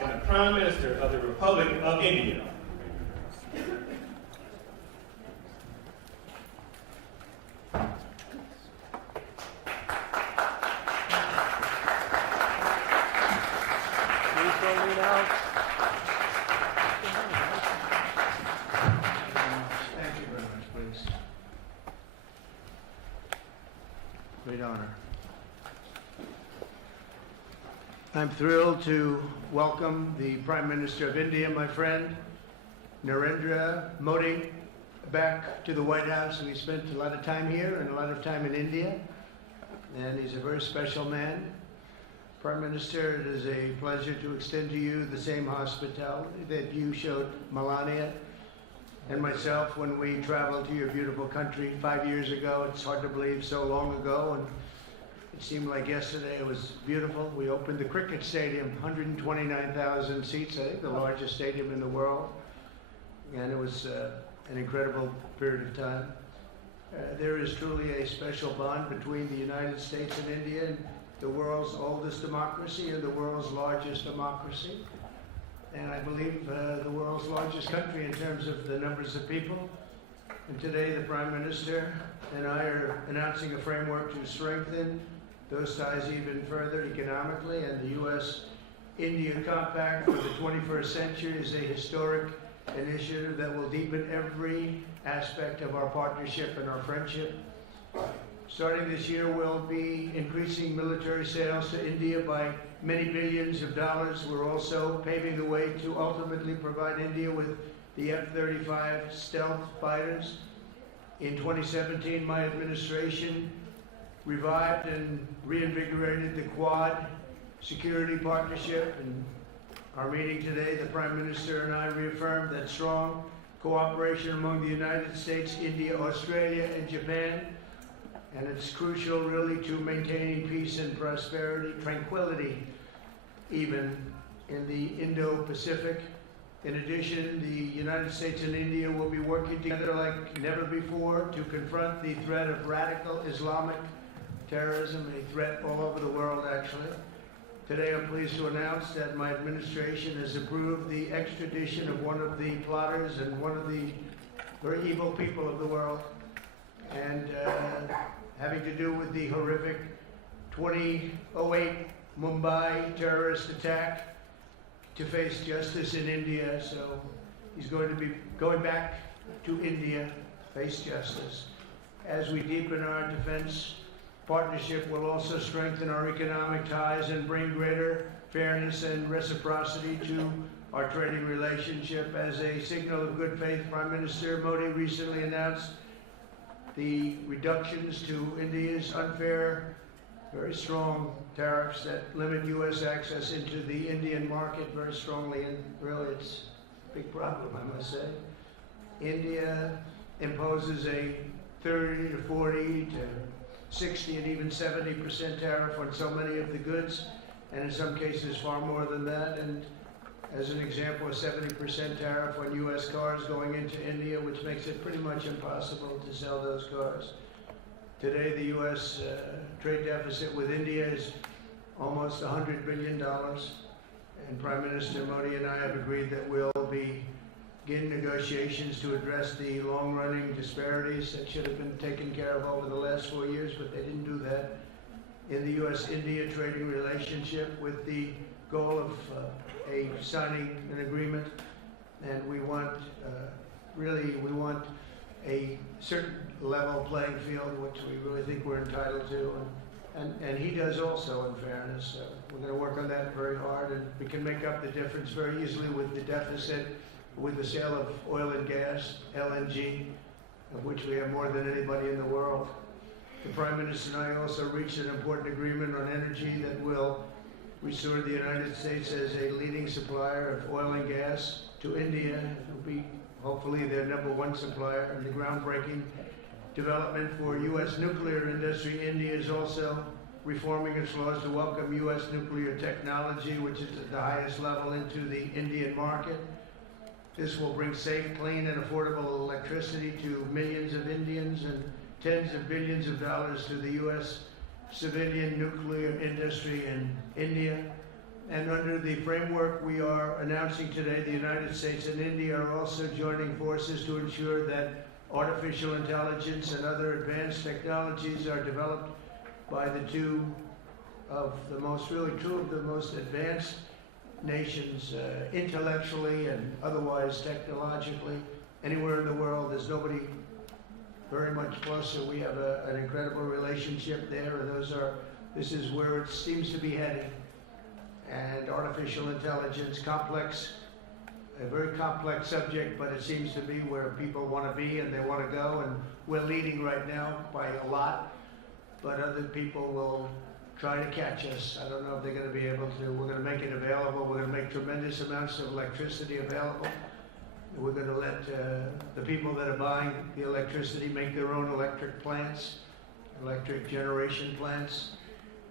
and the Prime Minister of the Republic of India. Great honor. I'm thrilled to welcome the Prime Minister of India, my friend, Narendra Modi, back to the White House. We spent a lot of time here and a lot of time in India, and he's a very special man. Prime Minister, it is a pleasure to extend to you the same hospitality that you showed Melania and myself when we traveled to your beautiful country 5 years ago. It's hard to believe, so long ago, and it seemed like yesterday. It was beautiful. We opened the cricket stadium, 129,000 seats, I think the largest stadium in the world, and it was an incredible period of time. There is truly a special bond between the United States and India, the world's oldest democracy and the world's largest democracy. And I believe the world's largest country in terms of the numbers of people. And today the Prime Minister and I are announcing a framework to strengthen those ties even further economically. And the U.S.-India Compact for the 21st century is a historic initiative that will deepen every aspect of our partnership and our friendship. Starting this year, we'll be increasing military sales to India by many billions of dollars. We're also paving the way to ultimately provide India with the F-35 stealth fighters. In 2017, my administration revived and reinvigorated the Quad security partnership. In our meeting today, the Prime Minister and I reaffirmed that strong cooperation among the United States, India, Australia, and Japan. And it's crucial, really, to maintaining peace and prosperity, tranquility, even in the Indo-Pacific. In addition, the United States and India will be working together like never before to confront the threat of radical Islamic terrorism, a threat all over the world, actually. Today, I'm pleased to announce that my administration has approved the extradition of one of the plotters and one of the very evil people of the world, and having to do with the horrific 2008 Mumbai terrorist attack, to face justice in India. So he's going to be going back to India, face justice. As we deepen our defense partnership, we'll also strengthen our economic ties and bring greater fairness and reciprocity to our trading relationship. As a signal of good faith, Prime Minister Modi recently announced the reductions to India's unfair, very strong tariffs that limit U.S. access into the Indian market very strongly, and really it's a big problem, I must say. India imposes a 30 to 40 to 60 and even 70% tariff on so many of the goods, and in some cases far more than that. And as an example, a 70% tariff on U.S. cars going into India, which makes it pretty much impossible to sell those cars. Today, the U.S. Trade deficit with India is almost $100 billion, and Prime Minister Modi and I have agreed that we'll begin negotiations to address the long-running disparities that should have been taken care of over the last 4 years, but they didn't do that, in the U.S.-India trading relationship, with the goal of signing an agreement. And we want, we want a certain level playing field, which we really think we're entitled to, and he does also, in fairness. So we're going to work on that very hard, and we can make up the difference very easily with the deficit, with the sale of oil and gas, LNG, of which we have more than anybody in the world. The Prime Minister and I also reached an important agreement on energy that will restore the United States as a leading supplier of oil and gas to India. It will be hopefully their #1 supplier, and the groundbreaking development for U.S. nuclear industry. India is also reforming its laws to welcome U.S. nuclear technology, which is at the highest level, into the Indian market. This will bring safe, clean, and affordable electricity to millions of Indians and tens of billions of dollars to the U.S. civilian nuclear industry in India. And under the framework we are announcing today, the United States and India are also joining forces to ensure that artificial intelligence and other advanced technologies are developed by the two of the most, really two of the most advanced nations, intellectually and otherwise technologically. Anywhere in the world, there's nobody very much closer. We have an incredible relationship there, and this is where it seems to be heading. And artificial intelligence, a very complex subject, but it seems to be where people want to be and they want to go, and we're leading right now by a lot, but other people will try to catch us. I don't know if they're going to be able to. We're going to make it available. We're going to make tremendous amounts of electricity available. We're going to let the people that are buying the electricity make their own electric plants, electric generation plants.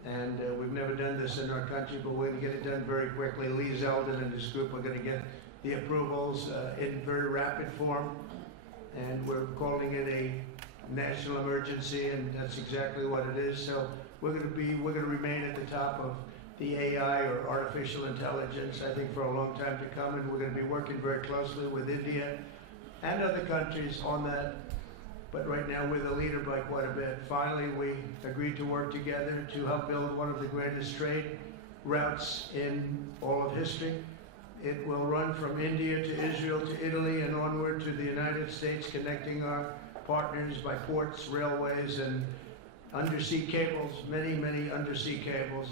And we've never done this in our country, but we're going to get it done very quickly. Lee Zeldin and his group are going to get the approvals in very rapid form. And we're calling it a national emergency, and that's exactly what it is. So we're going to remain at the top of the AI, or artificial intelligence, I think, for a long time to come, and we're going to be working very closely with India and other countries on that. But right now we're the leader by quite a bit. Finally, we agreed to work together to help build one of the greatest trade routes in all of history. It will run from India to Israel to Italy and onward to the United States, connecting our partners by ports, railways, and undersea cables, many, many undersea cables.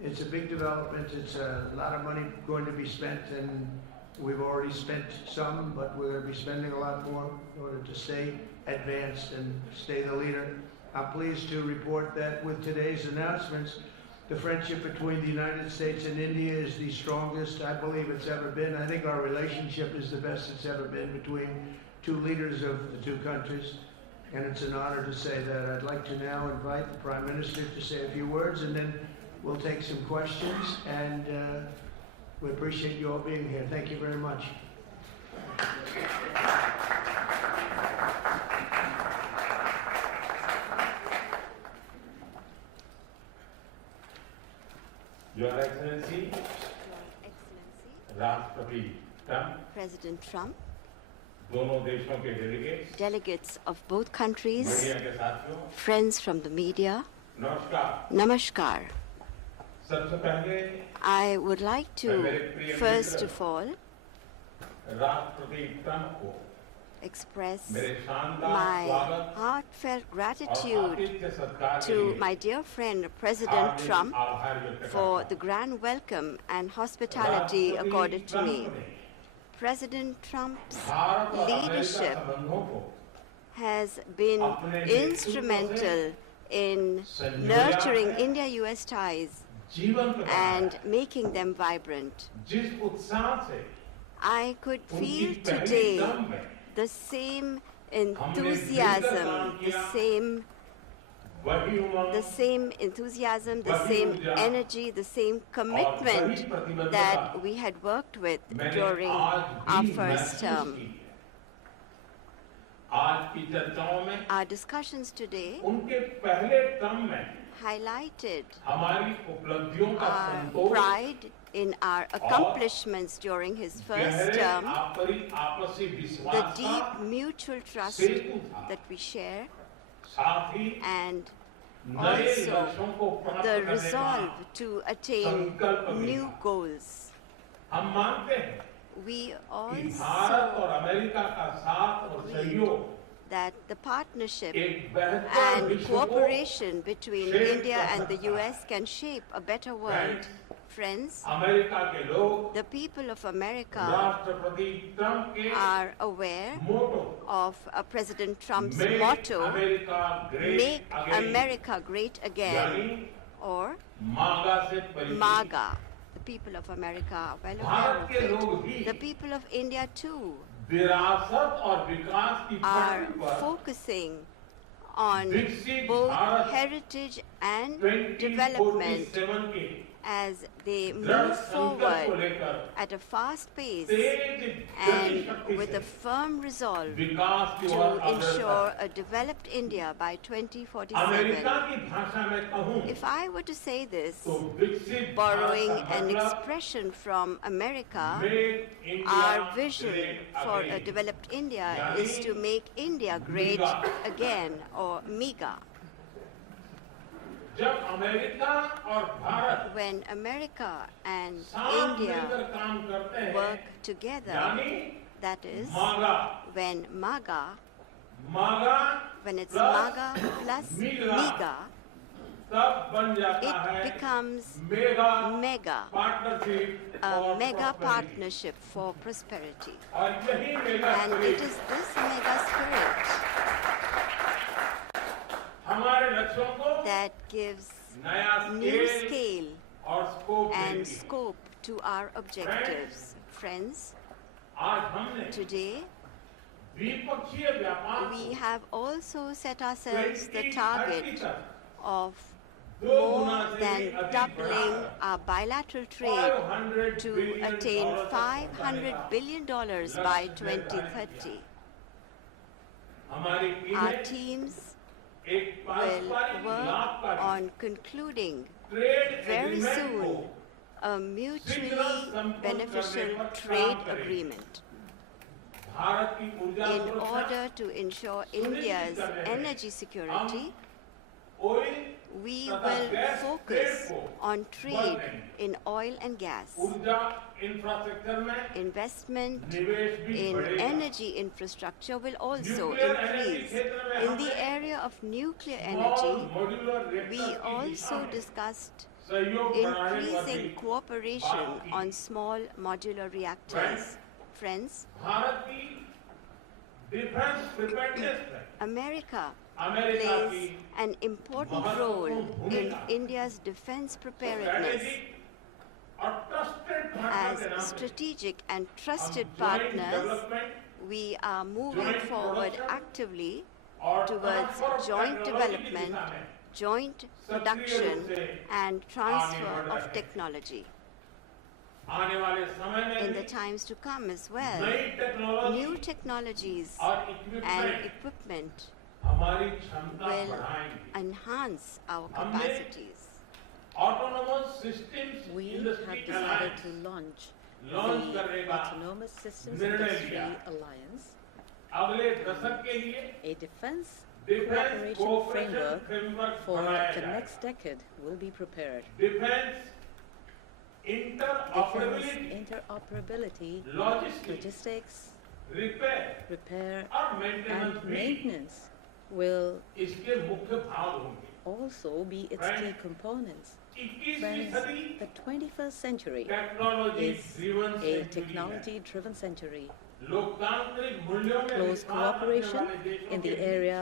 It's a big development. It's a lot of money going to be spent, and we've already spent some, but we're going to be spending a lot more in order to stay advanced and stay the leader. I'm pleased to report that with today's announcements, the friendship between the United States and India is the strongest I believe it's ever been. I think our relationship is the best it's ever been between two leaders of the two countries, and it's an honor to say that. I'd like to now invite the Prime Minister to say a few words, and then we'll take some questions, and we appreciate you all being here. Thank you very much. Your Excellency, राष्ट्रपति Trump, President Trump, दोनों देशों के delegates of both countries, media के साथियों, friends from the media, नमस्कार। Namaskar. सबसे पहले I would like to, first of all, राष्ट्रपति ट्रम्प को express मेरे शानदार my स्वागत heartfelt और gratitude आतिथ्य सत्कार के to लिए my dear friend President Hardik Trump आभार व्यक्त for करता the हूं। grand welcome and hospitality राष्ट्रपति accorded to me. ट्रम्प ने President Trump's भारत और अमेरिका leadership संबंधों को has been अपने नेतृत्व instrumental in संजोया nurturing है, India-US ties जीवंत बनाया and है। making them vibrant. जिस उत्साह से I could उनकी feel पहली today टर्म में the same हमने enthusiasm, मिलकर काम the किया, same वही उमंग same enthusiasm, the वही same ऊर्जा energy, the same और commitment वही प्रतिबद्धता that we had worked with मैंने during आज our भी first महसूस term. की है। आज की चर्चाओं में Our discussions today उनके पहले टर्म में highlighted हमारी उपलब्धियों का our Santosh pride in our accomplishments during his first गहरे term, आपसी the विश्वास deep का mutual trust सेतु था। that we share, साथ ही and नए also लक्ष्यों को प्राप्त the करने का resolve to attain संकल्प भी new था। goals. हम मानते हैं We कि भारत also और अमेरिका का साथ और सहयोग that the partnership एक बेहतर and विश्व को cooperation between shape India कर and the सकता है। US can shape a better world. Friends, America के लोग the people of America राष्ट्रपति ट्रम्प के are aware motto of President Trump's Make motto, America Great Make Again, America Great Again, यानी or मागा से परिचित MAGA. The people of America are well Bharat aware के of लोग भी it. The people of India too विरासत और विकास की are पटरी पर focusing on विकसित both Bharat heritage and development 2047 के as they दृढ़ move संकल्प को forward लेकर at a fast pace तेज गति and शक्ति with a से firm resolve विकास की to ओर ensure अग्रसर a developed India by America 2047. की भाषा में कहूँ If I were to say this, तो विकसित borrowing भारत का an मतलब expression from America, Make India our vision great for a again. developed India Yani is to make India great MEGA. again, or MEGA. जब America और Bharat When America and साथ India मिलकर काम करते हैं work together, यानी that is, मागा when MAGA, मागा when it's plus MAGA plus MEGA, MEGA, तब बन जाता it है becomes mega MEGA, partnership a mega partnership for prosperity. और यही mega And it is this mega spirit हमारे लक्ष्यों को that gives नया new स्केल scale और स्कोप and देती है। scope to our objectives. Friends, आज हमने today द्विपक्षीय व्यापार we have also set ourselves the 2030 target तक of दो गुना more से than भी अधिक doubling बढ़ाकर our bilateral trade $500 to billion attain तक $500 पहुंचाने billion by लक्ष्य निर्धारित 2030. हमारी Our टीमें teams एक will पारस्परिक work लाभकारी on concluding trade very agreement को soon a mutually beneficial trade agreement Bharat की ऊर्जा in सुरक्षा order to ensure India's energy security. Oil We तथा will गैस focus ट्रेड को on trade in oil and gas. ऊर्जा infrastructure में Investment निवेश भी in बढ़ेगा energy infrastructure will also Nuclear energy increase. क्षेत्र में In the हमने area of nuclear small energy, modular reactors we की दिशा also में discussed सहयोग बढ़ाने पर increasing भी cooperation बात की। on small modular reactors. Friends, Bharat की डिफेंस प्रिपेयर्डनेस में America अमेरिका की plays an important role in India's defense preparedness. Strategic और ट्रस्टेड पार्टनर As के नाम पे strategic and trusted हम joint partners, development we are moving joint forward production actively और towards transfer of joint technology की development, दिशा में joint सक्रिय production, रूप से and आगे transfer बढ़ रहे of हैं। technology. आने वाले समय में In the भी times to come as well, नई टेक्नोलॉजी new technologies और and इक्विपमेंट equipment हमारी क्षमता will बढ़ाएंगे enhance our हमने capacities. Autonomous systems We have industry decided to launch launch the करने का Autonomous Systems निर्णय Industry लिया। Alliance, अगले दशक के लिए a defense defence cooperation cooperation framework framework for बनाया the जाए next decade will be prepared. Defence Defense interoperability interoperability, logistics logistics, repair repair, और मेंटेनेंस and भी maintenance will इसके मुख्य भाग होंगे also be its key components. 21वीं Friends, सदी the 21st century technology is driven a century है technology-driven century. लोकतांत्रिक मूल्यों में Close विश्वास रखने cooperation वाले देशों in के the beach area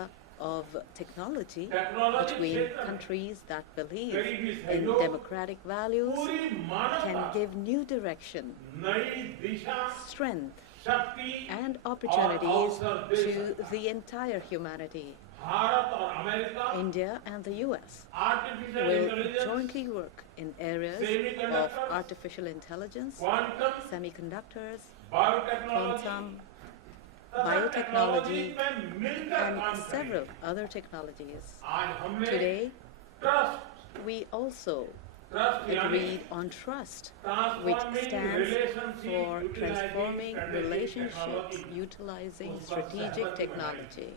of technology technology between क्षेत्र में countries that believe करीबी in सहयोग democratic values पूरी मानवता can give new direction, नई दिशा strength, शक्ति and और opportunities अवसर दे to सकता है। the entire humanity. भारत और America India and the US artificial will intelligence jointly work in areas of Semiconductors, artificial intelligence, quantum semiconductors, biotechnology quantum, तथा biotechnology, technology में मिलकर and काम several करेंगे। other technologies. आज हमने Today, trust we also trust यानी agreed on trust, which stands for transforming relationships utilizing strategic technology.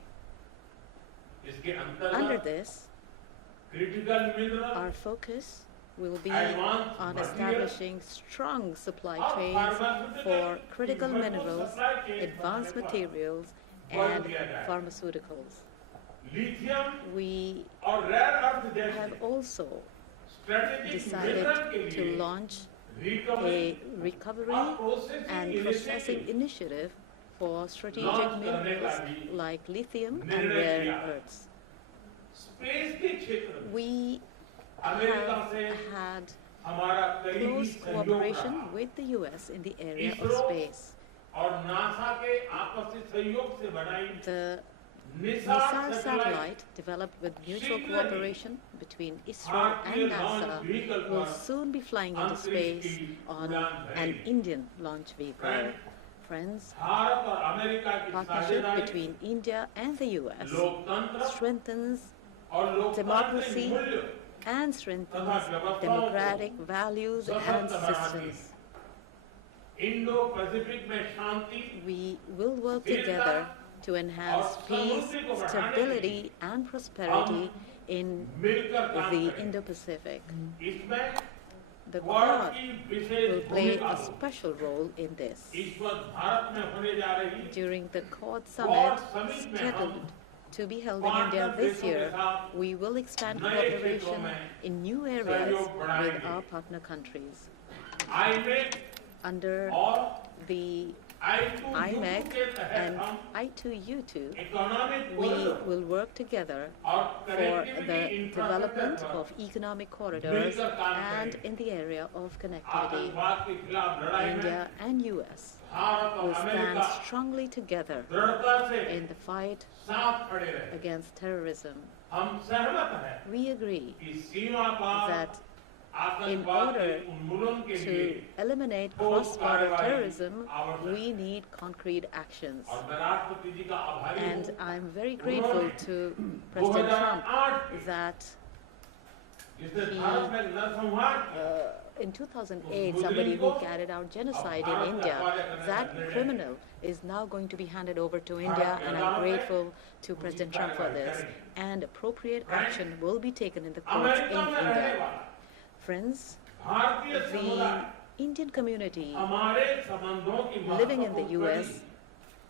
इसके Under अंतर्गत this, critical mineral our focus will be Advanced on materials, establishing strong supply और chains pharmaceutical for critical equipment minerals, supply chain advanced बनाने पर materials, बल and दिया जाएगा। pharmaceuticals. Lithium We और rare earth जैसे have also strategic decided mineral के to लिए launch रिकवरी a recovery और processing and processing initiative for strategic Launch करने का minerals भी like lithium and निर्णय rare किया। earths. स्पेस के क्षेत्र में We अमेरिका have से had हमारा करीबी close सहयोग cooperation रहा। with the US in the area of ISRO space. और नासा के आपसी सहयोग से बनाई The NISAR satellite, developed with mutual cooperation between ISRO and NASA, will soon be flying into space on an Indian launch vehicle. Friends, Bharat और America की partnership साझेदारी between India and the US लोकतंत्र strengthens और लोकतांत्रिक democracy मूल्य and strengthens democratic values and systems. Indo Pacific में शांति We will work together to enhance peace, stability, and prosperity in मिलकर काम the करें। Indo-Pacific. इसमें The वर्ल्ड Quad की will विशेष play भूमिका a होगी। special role in this. इस वक्त भारत में होने जा रही During the Quad Summit scheduled to be held in India this year, we will expand cooperation in new areas with our partner countries. IMEC Under और the I2U IMEC के तहत and हम I2U2, economic we corridor will work together और for connectivity the development infrastructure of economic corridors and in the area of connectivity. आतंकवाद के खिलाफ लड़ाई में India and US Bharat will और stand अमेरिका strongly together दृढ़ता से in the fight साथ खड़े रहे। against terrorism. हम सहमत हैं We agree कि सीमा पार that in आतंकवाद के order उन्मूलन के to लिए eliminate cross-border terrorism, we need concrete actions. और मैं राष्ट्रपति जी का आभारी And हूँ I'm very grateful to President Trump 2008 that जिसने भारत में नरसंहार in 2008, somebody who carried out genocide in India, that criminal is now going to be handed over to India, and I'm grateful to President Trump for this. And appropriate action will be taken in the courts in America में रहने India. वाला Friends, भारतीय the समुदाय Indian community हमारे संबंधों की living in the महत्वपूर्ण US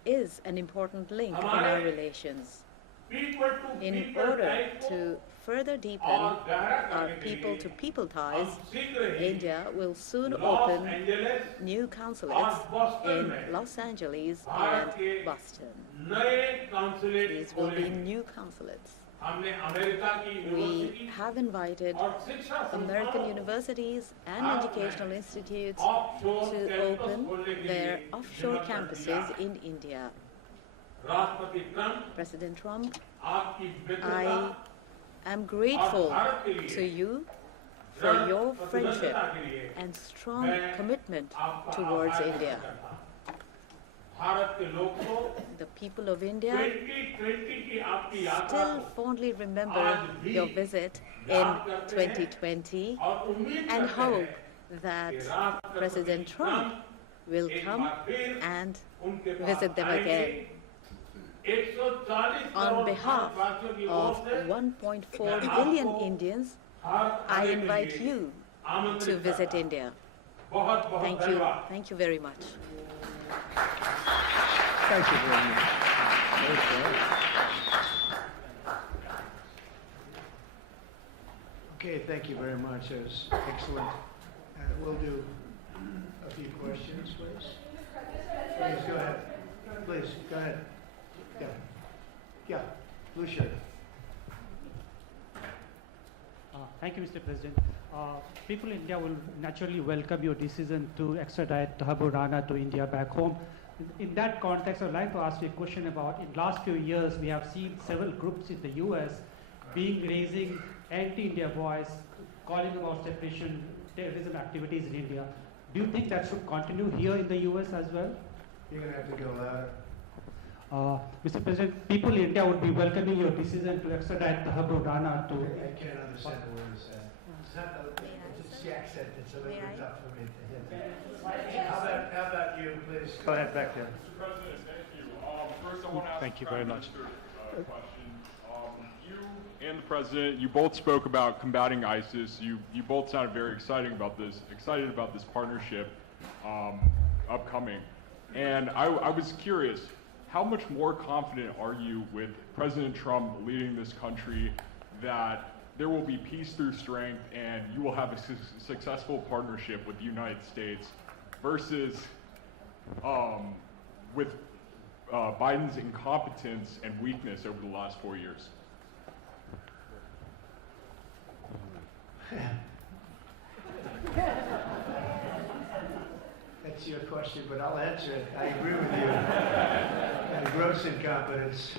is an important link in our relations. people to In people order type को to further deepen और गहरा our करने के people-to-people लिए ties, हम शीघ्र ही India will soon loss open Angeles new consulates Boston in में Los Angeles भारत and के Boston. नए consulate These will be खोलेंगे। new consulates. हमने अमेरिका की We यूनिवर्सिटी have invited और शिक्षा American संस्थानों universities and educational institutes offshore to campus open खोलने के their लिए offshore निमंत्रण campuses दिया। in India. राष्ट्रपति ट्रम्प President Trump, आपकी मित्रता I am grateful to you for your friendship and strong commitment towards India. Bharat के लोग को The people of India 2020 की आपकी यात्रा still को fondly remember your visit in 2020 और उम्मीद and करते hope हैं that कि राष्ट्रपति President Trump will एक come बार फिर and उनके पास visit them आएंगे। again. 140 On करोड़ behalf भारतवासियों की ओर of से 1.4 billion Indians, भारत I आने के invite लिए you आमंत्रित to visit करता हूं। India. बहुत बहुत Thank you. धन्यवाद। Thank you very much. Thank you very much. Okay, thank you very much. That was excellent. We'll do a few questions, please. Please, go ahead. Please, go ahead. Yeah. Yeah, blue shirt. Thank you, Mr. President. People in India will naturally welcome your decision to extradite Thakur Rana to India back home. In that context, I'd like to ask you a question about, in last few years, we have seen several groups in the US raising anti-India voice, calling about separation, terrorism activities in India. Do you think that should continue here in the US as well? You're gonna have to go louder. Mr. President, people in India would be welcoming your decision to extradite Thakur Rana to... I can't understand a word you said. It's not it's the accent that's a little May I? bit tough for me to hit. How about you, please? Go ahead, back there. Mr. President, thank you. First, I want to ask Thank you the very Prime much. Minister a question. You and the President, you both spoke about combating ISIS. You both sounded very excited about this partnership upcoming. And I was curious, how much more confident are you with President Trump leading this country that there will be peace through strength and you will have a successful partnership with the United States versus with Biden's incompetence and weakness over the last 4 years? That's your question, but I'll answer it. I agree with you. Gross incompetence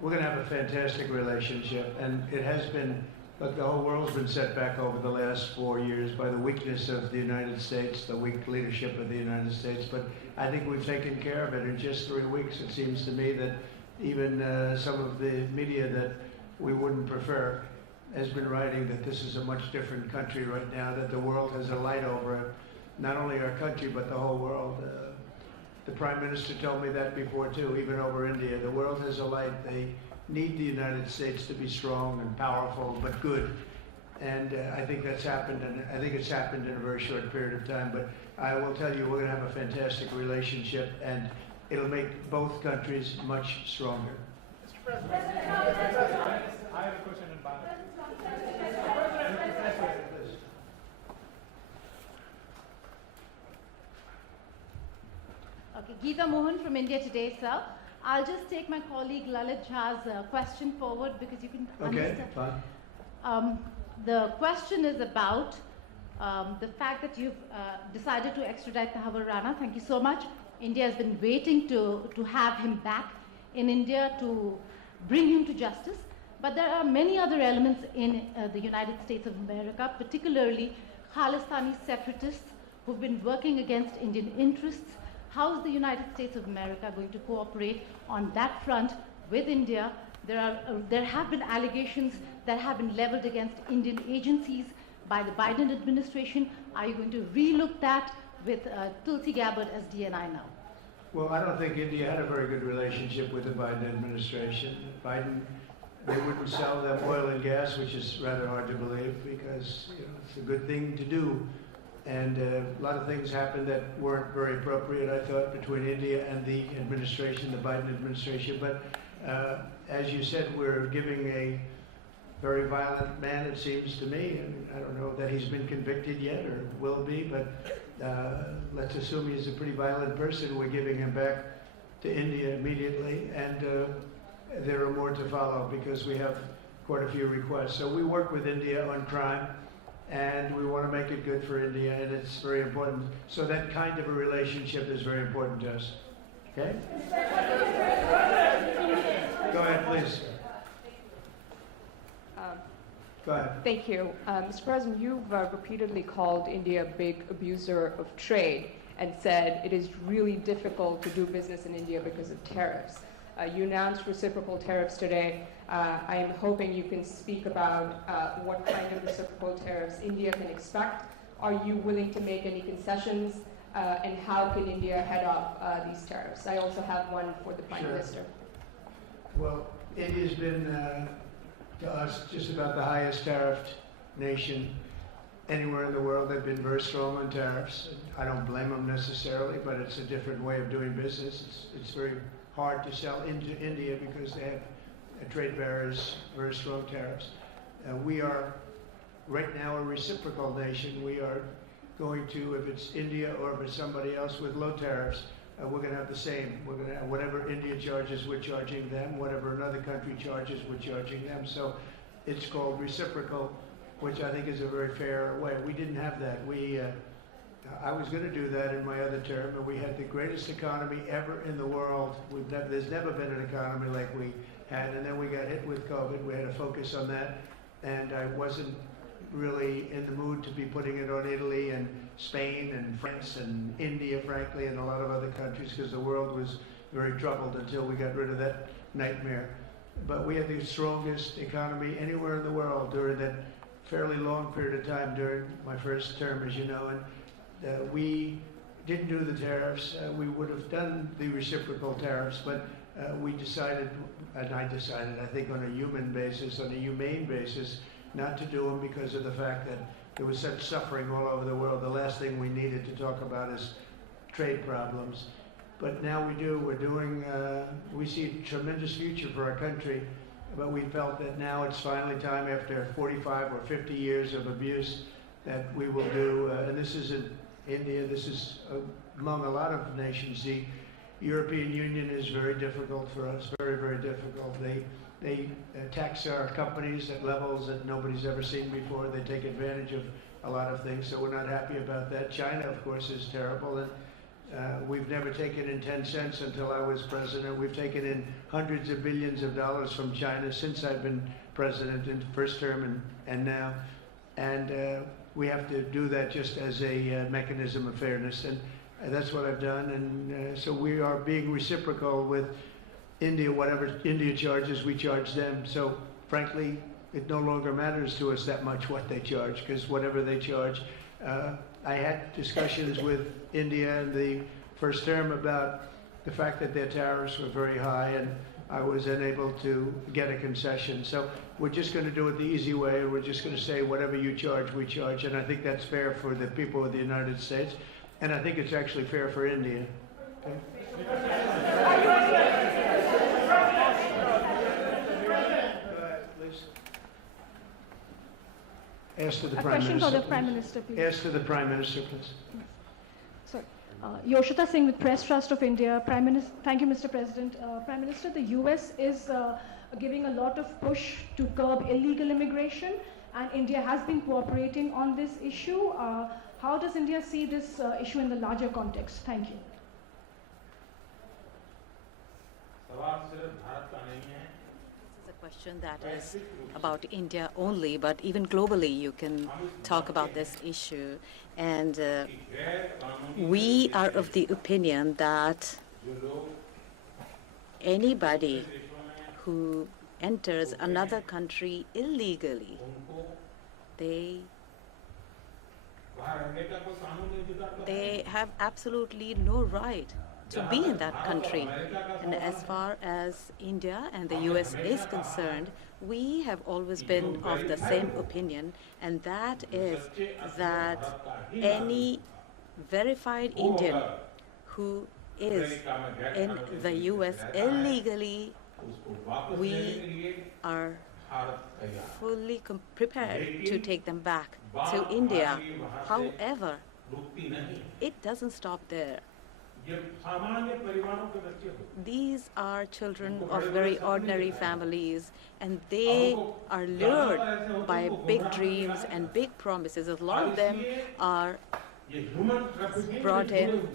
we're going to have a fantastic relationship, and it has been. Look, the whole world's been set back over the last 4 years by the weakness of the United States, the weak leadership of the United States. But I think we've taken care of it in just 3 weeks. It seems to me that even some of the media that we wouldn't prefer has been writing that this is a much different country right now, that the world has a light over it, not only our country, but the whole world. The Prime Minister told me that before, too, even over India. The world has a light. They need the United States to be strong and powerful, but good. And I think that's happened, and I think it's happened in a very short period of time. But I will tell you, we're going to have a fantastic relationship, and it'll make both countries much stronger. Mr. President, I have a question in Bangladesh. Okay, Geeta Mohan from India Today, sir. I'll just take my colleague Lalit Jha's question forward because you can Okay, understand. fine. The question is about the fact that you've decided to extradite Tahabbur Rana. Thank you so much. India has been waiting to have him back in India to bring him to justice. But there are many other elements in the United States of America, particularly Khalistani separatists who've been working against Indian interests. How is the United States of America going to cooperate on that front with India? There have been allegations that have been leveled against Indian agencies by the Biden administration. Are you going to relook that with Tulsi Gabbard as DNI now? Well, I don't think India had a very good relationship with the Biden administration. They wouldn't sell them oil and gas, which is rather hard to believe because it's a good thing to do. And a lot of things happened that weren't very appropriate, I thought, between India and the administration, the Biden administration. But as you said, we're giving a very violent man, it seems to me. And I don't know that he's been convicted yet or will be, but let's assume he's a pretty violent person. We're giving him back to India immediately. And there are more to follow because we have quite a few requests. So we work with India on crime. And we want to make it good for India, and it's very important. So that kind of a relationship is very important to us. Okay? Go ahead, please. Go ahead. Thank you. Mr. President, you've repeatedly called India a big abuser of trade and said it is really difficult to do business in India because of tariffs. You announced reciprocal tariffs today. I am hoping you can speak about what kind of reciprocal tariffs India can expect. Are you willing to make any concessions? And how can India head off these tariffs? I also have one for the Prime Minister. Well, India's been, to us, just about the highest tariffed nation anywhere in the world. They've been very strong on tariffs. I don't blame them necessarily, but it's a different way of doing business. It's very hard to sell into India because they have trade barriers, very strong tariffs. We are right now a reciprocal nation. We are going to, if it's India or if it's somebody else with low tariffs, we're going to have the same. We're going to have whatever India charges, we're charging them. Whatever another country charges, we're charging them. So it's called reciprocal, which I think is a very fair way. We didn't have that. I was going to do that in my other term, and we had the greatest economy ever in the world. There's never been an economy like we had, and then we got hit with COVID. We had to focus on that, and I wasn't really in the mood to be putting it on Italy and Spain and France and India, frankly, and a lot of other countries, because the world was very troubled until we got rid of that nightmare. But we had the strongest economy anywhere in the world during that fairly long period of time during my first term, as you know, and we didn't do the tariffs. We would have done the reciprocal tariffs, but we decided, and I decided, I think on a human basis, on a humane basis, not to do them because of the fact that there was such suffering all over the world. The last thing we needed to talk about is trade problems. But now we do. We're doing, we see a tremendous future for our country, but we felt that now it's finally time, after 45 or 50 years of abuse, that we will do, and this isn't India, this is among a lot of nations. The European Union is very difficult for us, very, very difficult. They tax our companies at levels that nobody's ever seen before. They take advantage of a lot of things, so we're not happy about that. China, of course, is terrible, and We've never taken in 10 cents until I was president. We've taken in hundreds of billions of dollars from China since I've been president in the first term and now. And we have to do that just as a mechanism of fairness. And that's what I've done. And so we are being reciprocal with India. Whatever India charges, we charge them. So frankly, it no longer matters to us that much what they charge, because whatever they charge, I had discussions with India in the first term about the fact that their tariffs were very high, and I was unable to get a concession. So we're just going to do it the easy way. We're just going to say whatever you charge, we charge. And I think that's fair for the people of the United States. And I think it's actually fair for India. Okay? Go ahead, please. Ask to the Prime Minister. A question for the Prime Minister, please. Ask to the Prime Minister, please. Sorry. Yoshita Singh with Press Trust of India. Thank you, Mr. President. Prime Minister, the US is giving a lot of push to curb illegal immigration, and India has been cooperating on this issue. How does India see this issue in the larger context? Thank you. This is a question that is about India only, but even globally you can talk about this issue. And we are of the opinion that anybody who enters another country illegally, they have absolutely no right to be in that country. And as far as India and the US is concerned, we have always been of the same opinion, and that is that any verified Indian who is in the US illegally, we are fully prepared to take them back to India. However, it doesn't stop there. These are children of very ordinary families, and they are lured by big dreams and big promises. A lot of them are brought in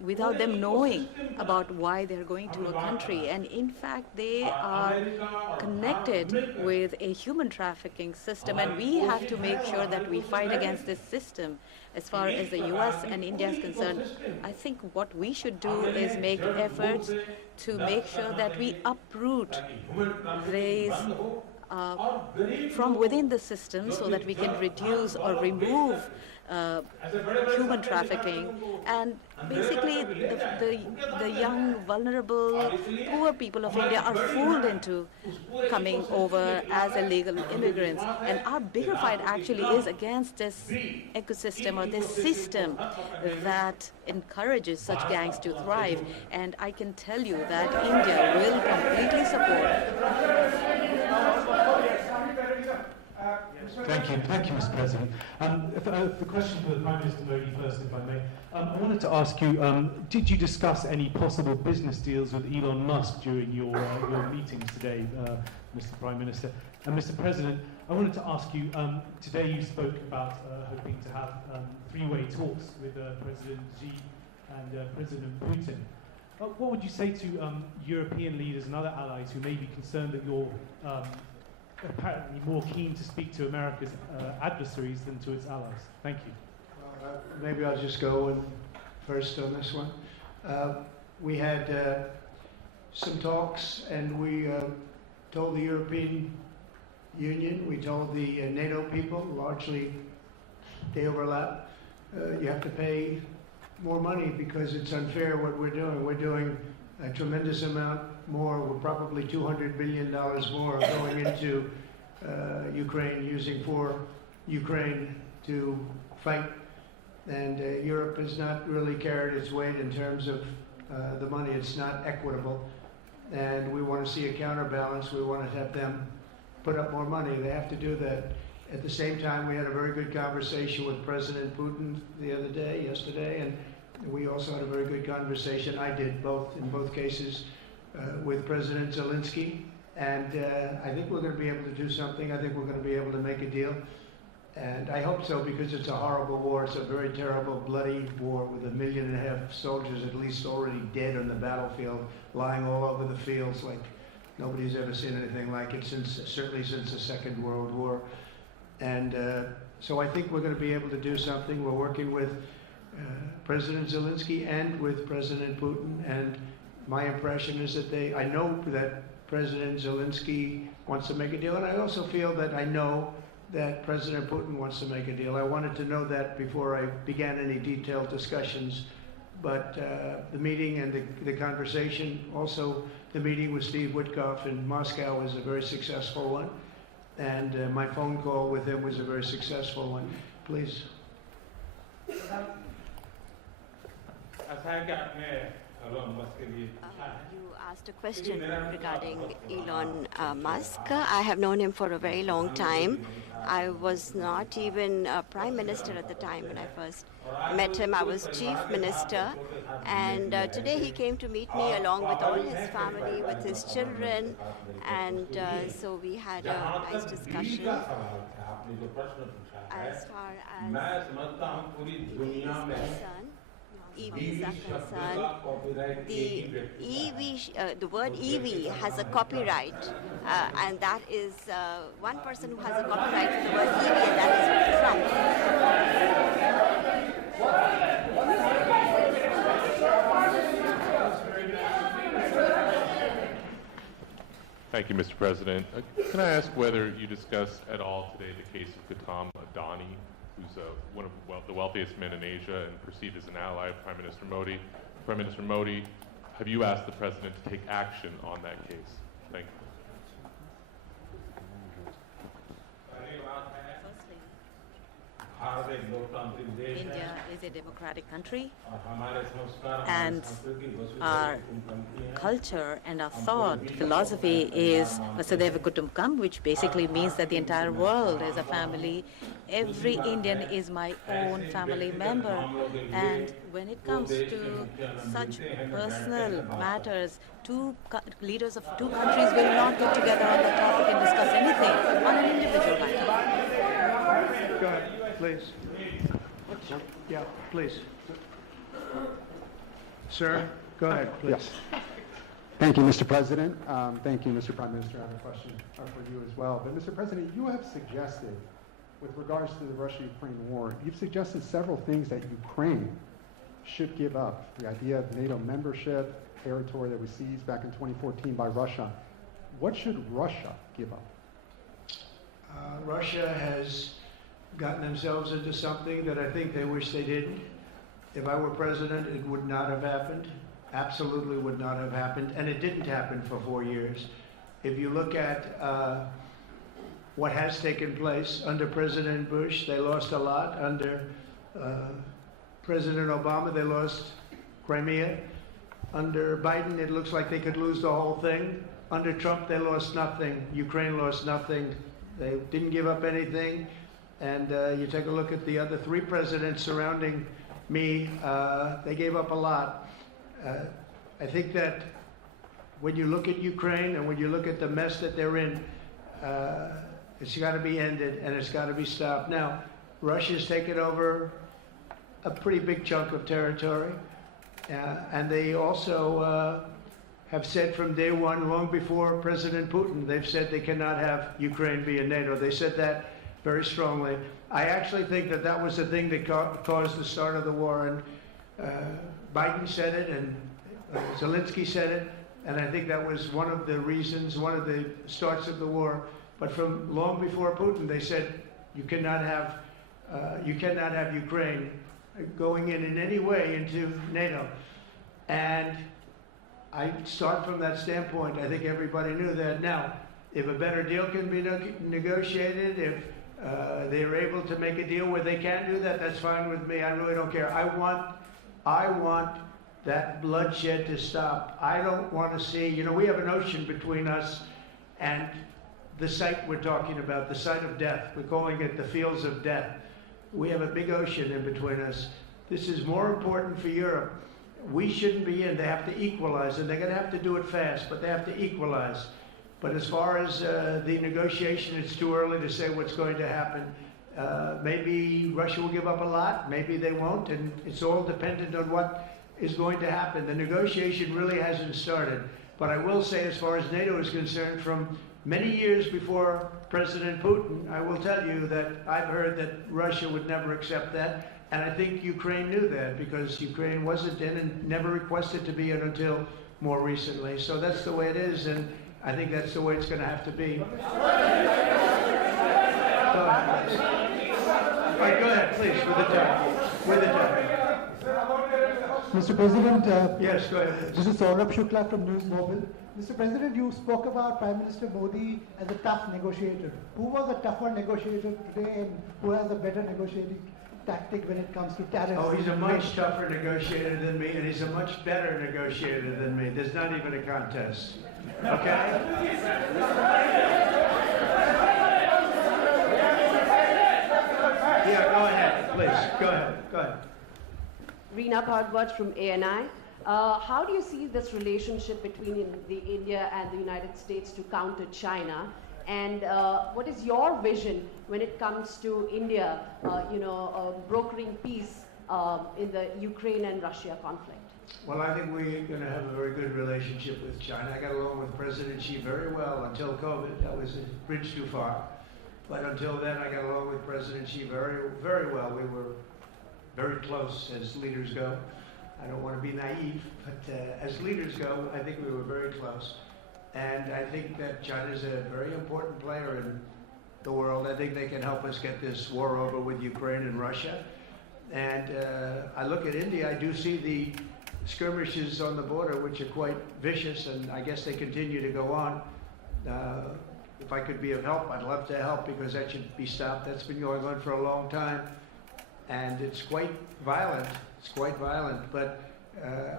without them knowing about why they're going to a country. And in fact, they are connected with a human trafficking system, and we have to make sure that we fight against this system. As far as the US and India is concerned, I think what we should do is make efforts to make sure that we uproot these from within the system so that we can reduce or remove human trafficking, and basically the young, vulnerable, poor people of India are fooled into coming over as illegal immigrants. And our bigger fight actually is against this ecosystem or this system that encourages such gangs to thrive. And I can tell you that India will completely support. Thank you, Mr. President. The question for the Prime Minister Modi first, if I may. I wanted to ask you, did you discuss any possible business deals with Elon Musk during your meetings today, Mr. Prime Minister? And Mr. President, I wanted to ask you, today you spoke about hoping to have three-way talks with President Xi and President Putin. What would you say to European leaders and other allies who may be concerned that you're apparently more keen to speak to America's adversaries than to its allies? Thank you. Maybe I'll just go first on this one. We had some talks, and we told the European Union, we told the NATO people, largely they overlap, you have to pay more money because it's unfair what we're doing. We're doing a tremendous amount more. We're probably $200 billion more going into Ukraine, using for Ukraine to fight. And Europe has not really carried its weight in terms of the money. It's not equitable. And we want to see a counterbalance. We want to have them put up more money. They have to do that. At the same time, we had a very good conversation with President Putin yesterday, and we also had a very good conversation. I did in both cases, with President Zelensky. And I think we're going to be able to do something. I think we're going to be able to make a deal. And I hope so, because it's a horrible war. It's a very terrible, bloody war with 1.5 million soldiers at least already dead on the battlefield, lying all over the fields like nobody's ever seen anything like it, certainly since the Second World War. And so I think we're going to be able to do something. We're working with President Zelensky and with President Putin, and my impression is that I know that President Zelensky wants to make a deal, and I also feel that I know that President Putin wants to make a deal. I wanted to know that before I began any detailed discussions, but the meeting and the conversation, also the meeting with Steve Witkoff in Moscow was a very successful one, and my phone call with him was a very successful one. Please. You asked a question regarding Elon Musk. I have known him for a very long time. I was not even a prime minister at the time when I first met him. I was chief minister. And today he came to meet me along with all his family, with his children. And so we had a nice discussion. As far as EVs are concerned, the word EV has a copyright, and that is one person who has a copyright for the word EV, and that is Trump. Thank you, Mr. President. Can I ask whether you discussed at all today the case of Gautam Adani, who's one of the wealthiest men in Asia and perceived as an ally of Prime Minister Modi. Prime Minister Modi, have you asked the President to take action on that case? Thank you. India is a democratic country, and our culture and our thought philosophy is Vasudhaiva Kutumbakam, which basically means that the entire world is a family. Every Indian is my own family member, and when it comes to such personal matters, leaders of two countries will not get together on the topic and discuss anything on an individual matter. Go ahead. Please. Yeah, please. Sir, go ahead, please. Yes. Thank you, Mr. President. Thank you, Mr. Prime Minister. I have a question for you as well. But, Mr. President, you have suggested, with regards to the Russia-Ukraine war, you've suggested several things that Ukraine should give up. The idea of NATO membership, territory that was seized back in 2014 by Russia. What should Russia give up? Russia has gotten themselves into something that I think they wish they didn't. If I were president, it would not have happened. Absolutely would not have happened. And it didn't happen for 4 years. If you look at what has taken place under President Bush, they lost a lot. Under President Obama, they lost Crimea. Under Biden, it looks like they could lose the whole thing. Under Trump, they lost nothing. Ukraine lost nothing. They didn't give up anything. And you take a look at the other 3 presidents surrounding me, they gave up a lot. I think that when you look at Ukraine and when you look at the mess that they're in, it's got to be ended and it's got to be stopped. Now, Russia's taken over a pretty big chunk of territory, and they also have said from day one, long before President Putin, they've said they cannot have Ukraine be in NATO. They said that very strongly. I actually think that that was the thing that caused the start of the war, and Biden said it, and Zelensky said it, and I think that was one of the reasons, one of the starts of the war. But from long before Putin, they said you cannot have Ukraine going in any way into NATO. And I start from that standpoint. I think everybody knew that. Now, if a better deal can be negotiated, if they are able to make a deal where they can do that, that's fine with me. I really don't care. I want that bloodshed to stop. I don't want to see, we have an ocean between us and the site we're talking about, the site of death. We're calling it the fields of death. We have a big ocean in between us. This is more important for Europe. We shouldn't be in. They have to equalize, and they're going to have to do it fast, but they have to equalize. But as far as the negotiation, it's too early to say what's going to happen. Maybe Russia will give up a lot, maybe they won't, and it's all dependent on what is going to happen. The negotiation really hasn't started. But I will say, as far as NATO is concerned, from many years before President Putin, I will tell you that I've heard that Russia would never accept that. And I think Ukraine knew that, because Ukraine wasn't in and never requested to be in until more recently. So that's the way it is, and I think that's the way it's going to have to be. All right, go ahead, please, with the time. With the time. Mr. President, yes, go ahead. This is Saurabh Shukla from News Mobile. Mr. President, you spoke about Prime Minister Modi as a tough negotiator. Who was a tougher negotiator today, and who has a better negotiating tactic when it comes to tariffs? Oh, he's a much tougher negotiator than me, and he's a much better negotiator than me. There's not even a contest. Okay? Yeah, go ahead, please. Go ahead. Go ahead. Reena Bhagwat from ANI. How do you see this relationship between India and the United States to counter China? And what is your vision when it comes to India, brokering peace in the Ukraine and Russia conflict? Well, I think we're going to have a very good relationship with China. I got along with President Xi very well until COVID. That was a bridge too far. But until then, I got along with President Xi very, very well. We were very close as leaders go. I don't want to be naive, but as leaders go, I think we were very close. And I think that China's a very important player in the world. I think they can help us get this war over with Ukraine and Russia. And I look at India, I do see the skirmishes on the border, which are quite vicious, and I guess they continue to go on. If I could be of help, I'd love to help, because that should be stopped. That's been going on for a long time. And it's quite violent. It's quite violent. But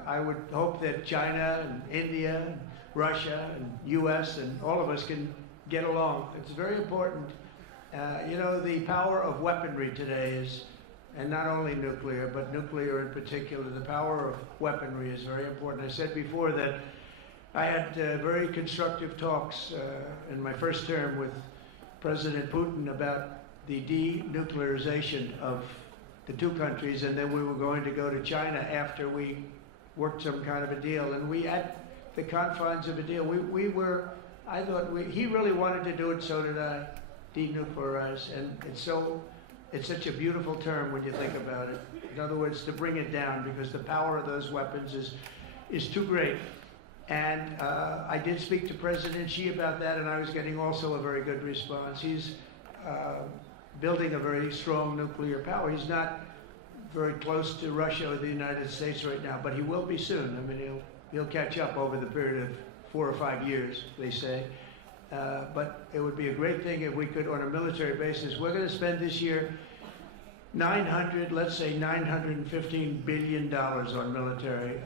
I would hope that China and India and Russia and U.S. and all of us can get along. It's very important. The power of weaponry today is, and not only nuclear, but nuclear in particular, the power of weaponry is very important. I said before that I had very constructive talks in my first term with President Putin about the denuclearization of the two countries, and then we were going to go to China after we worked some kind of a deal. And we at the confines of a deal. He really wanted to do it, so did I, denuclearize. And it's such a beautiful term when you think about it. In other words, to bring it down, because the power of those weapons is too great. And I did speak to President Xi about that, and I was getting also a very good response. He's building a very strong nuclear power. He's not very close to Russia or the United States right now, but he will be soon. I mean, he'll catch up over the period of 4 or 5 years, they say. But it would be a great thing if we could, on a military basis. We're going to spend this year $915 billion on military.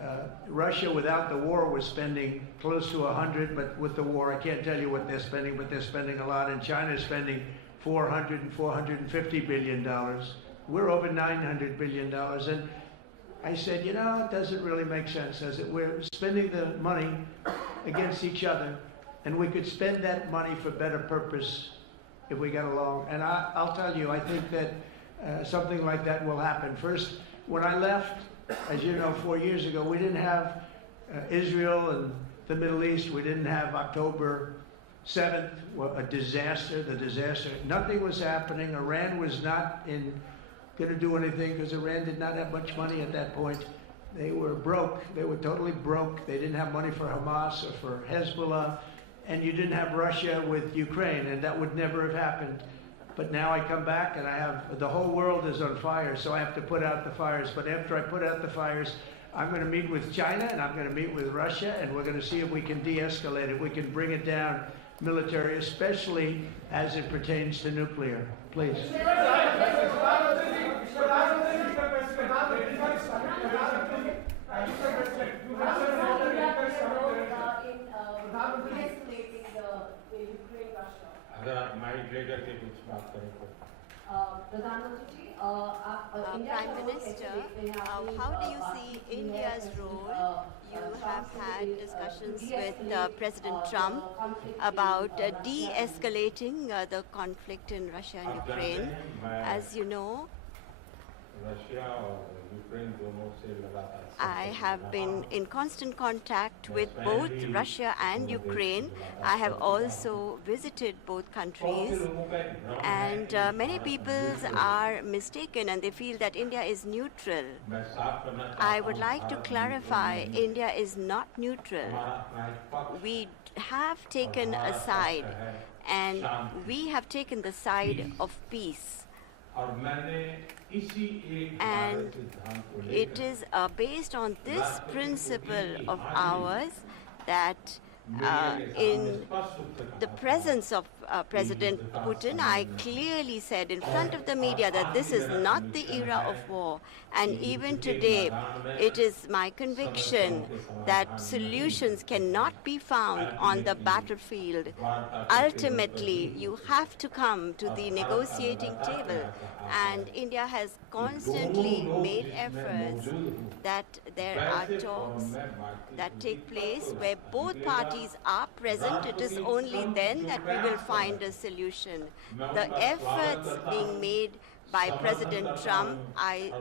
Russia, without the war, was spending close to 100, but with the war, I can't tell you what they're spending, but they're spending a lot. And China's spending $400 and $450 billion. We're over $900 billion. And I said, it doesn't really make sense, does it? We're spending the money against each other, and we could spend that money for better purpose if we got along. And I'll tell you, I think that something like that will happen. First, when I left, as you know, 4 years ago, we didn't have Israel and the Middle East. We didn't have October 7th, a disaster, Nothing was happening. Iran was not going to do anything, because Iran did not have much money at that point. They were broke. They were totally broke. They didn't have money for Hamas or for Hezbollah. And you didn't have Russia with Ukraine, and that would never have happened. But now I come back, and the whole world is on fire, so I have to put out the fires. But after I put out the fires, I'm going to meet with China, and I'm going to meet with Russia, and we're going to see if we can de-escalate it. We can bring it down military, especially as it pertains to nuclear. Please. Prime Minister, how do you see India's role? You have had discussions with President Trump about de-escalating the conflict in Russia and Ukraine. As you know, I have been in constant contact with both Russia and Ukraine. I have also visited both countries, and many people are mistaken and they feel that India is neutral. I would like to clarify, India is not neutral. We have taken a side, and we have taken the side of peace. And it is based on this principle of ours that in the presence of President Putin, I clearly said in front of the media that this is not the era of war. And even today, it is my conviction that solutions cannot be found on the battlefield. Ultimately, you have to come to the negotiating table. And India has constantly made efforts that there are talks that take place where both parties are present. It is only then that we will find a solution. The efforts being made by President Trump, I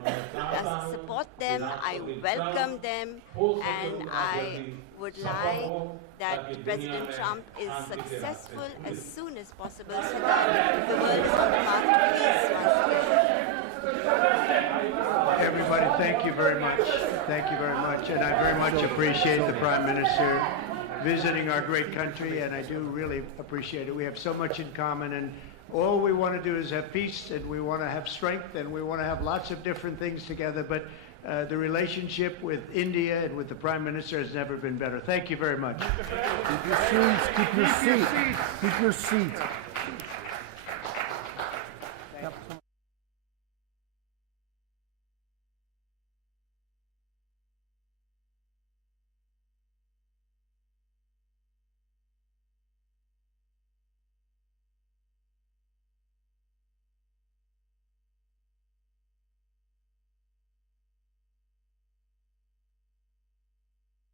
support them, I welcome them, and I would like that President Trump is successful as soon as possible so that the world is on the path to peace once again. Everybody, thank you very much. Thank you very much. And I very much appreciate the Prime Minister visiting our great country, and I do really appreciate it. We have so much in common, and all we want to do is have peace, and we want to have strength, and we want to have lots of different things together. But the relationship with India and with the Prime Minister has never been better. Thank you very much. Keep your seats. Keep your seat. Keep your seat.